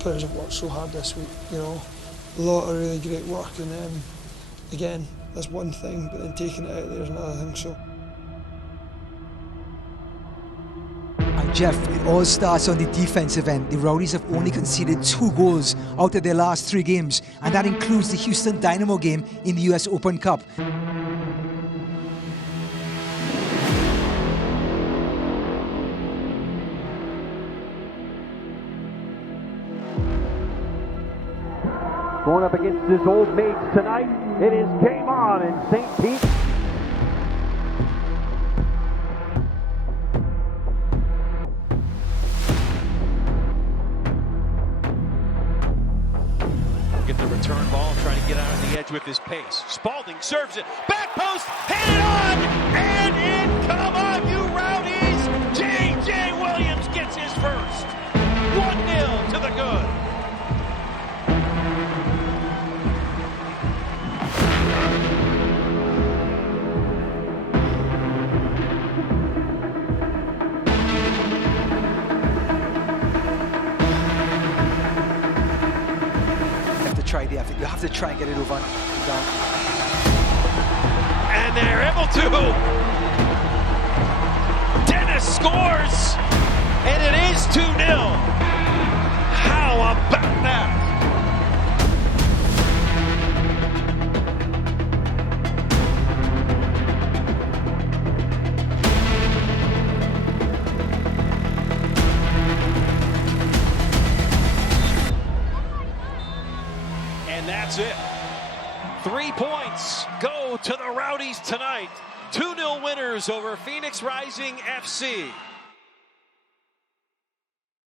players have worked so hard this week, you know, a lot of really great work, and again, that's one thing, but then taking it out there is another thing. So. And Jeff, it all starts on the defensive end. The Rowdies have only conceded 2 goals out of their last 3 games, and that includes the Houston Dynamo game in the US Open Cup. Going up against his old mates tonight, it is game on in St. Pete. Get the return ball, trying to get out on the edge with his pace. Spalding serves it, back post, hit it on, and in come on, you Rowdies! J.J. Williams gets his first. 1-0 to the good. Try the effort. You have to try and get it over and down. And they're able to. Dennis scores, and it is 2-0. How about that? And that's it. 3 points go to the Rowdies tonight. 2-0 winners over Phoenix Rising FC.